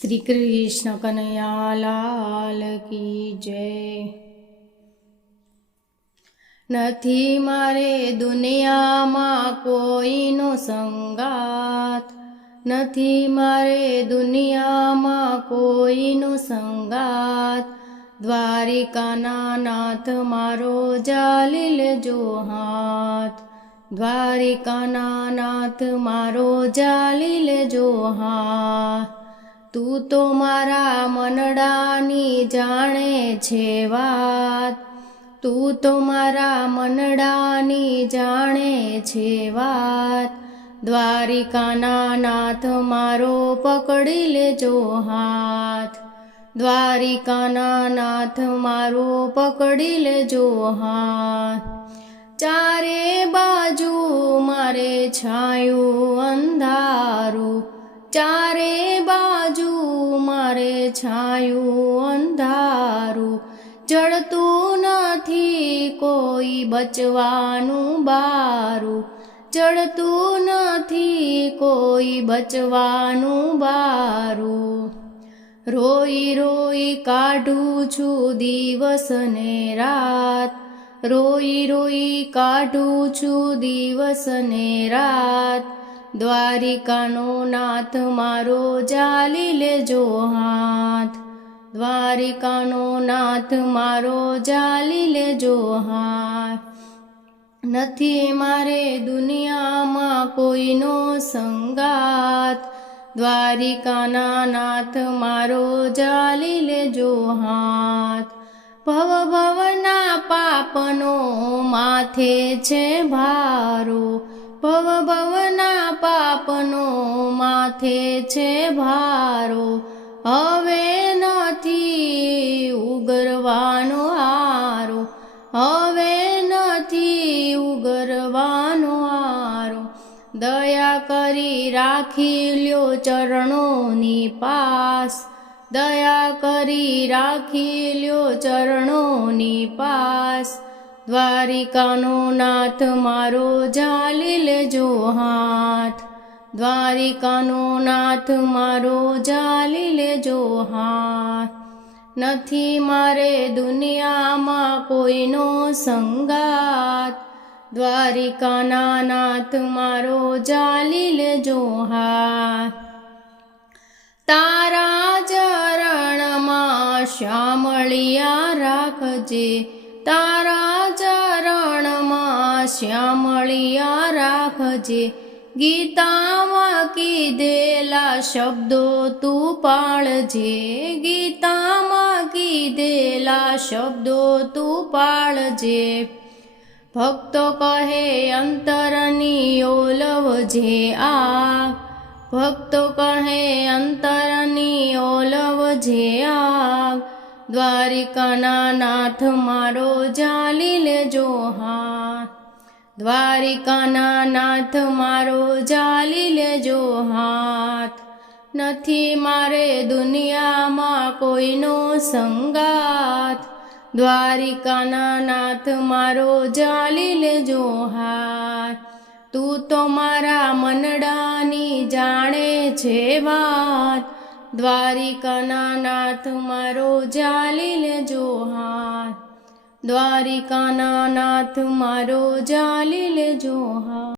શ્રી કૃષ્ણ કનૈયા લાલ કી જય। નથી મારે દુનિયામાં કોઈનો સંગાત, નથી મારે દુનિયામાં કોઈનો સંગાત। દ્વારિકાના નાથ મારો જાલી લેજો હાથ, દ્વારિકાના નાથ મારો જાલી લેજો હાથ। તું તો મારા મનડાની જાણે છે વાત, તું તો મારા મનડાની જાણે છે વાત। દ્વારિકાના નાથ મારો પકડી લેજો હાથ, દ્વારિકાના નાથ મારો પકડી લેજો હાથ। ચારે બાજુ મારે છાયું અંધારું, ચારે બાજુ મારે છાયું અંધારું। જડતું નથી કોઈ બચવાનું બારું, જડતું નથી કોઈ બચવાનું બારું। રોઈ રોઈ કાઢું છું દિવસ ને રાત, રોઈ રોઈ કાઢું છું દિવસ ને રાત। દ્વારિકાનો નાથ મારો જાલી લેજો હાથ, દ્વારિકાનો નાથ મારો જાલી લેજો હાથ। નથી મારે દુનિયામાં કોઈનો સંગાત, દ્વારિકાના નાથ મારો જાલી લેજો હાથ। ભવ ભવના પાપનો માથે છે ભારો, ભવ ભવના પાપનો માથે છે ભારો। હવે નથી ઉગરવાનો આરો, હવે નથી ઉગરવાનો આરો। દયા કરી રાખી લ્યો ચરણોની પાસ, દયા કરી રાખી લ્યો ચરણોની પાસ। દ્વારિકાનો નાથ મારો જાલી લેજો હાથ, દ્વારિકાનો નાથ મારો જાલી લેજો હાથ। નથી મારે દુનિયામાં કોઈનો સંગાત, દ્વારિકાના નાથ મારો જાલી લેજો હાથ। તારા ચરણમાં શ્યામળિયા રાખજે, તારા ચરણમાં શ્યામળિયા રાખજે। ગીતામાં કીધેલા શબ્દો તું પાળજે, ગીતામાં કીધેલા શબ્દો તું પાળજે। ભક્તો કહે અંતરની ઓલવજે આગ, ભક્તો કહે અંતરની ઓલવજે આગ। દ્વારિકાના નાથ મારો જાલી લેજો હાથ, દ્વારિકાના નાથ મારો જાલી લેજો હાથ। નથી મારે દુનિયામાં કોઈનો સંગાત, દ્વારિકાના નાથ મારો જાલી લેજો હાથ। તું તો મારા મનડાની જાણે છે વાત, દ્વારિકાના નાથ મારો જાલી લેજો હાથ, દ્વારિકાના નાથ મારો જાલી લેજો હાથ।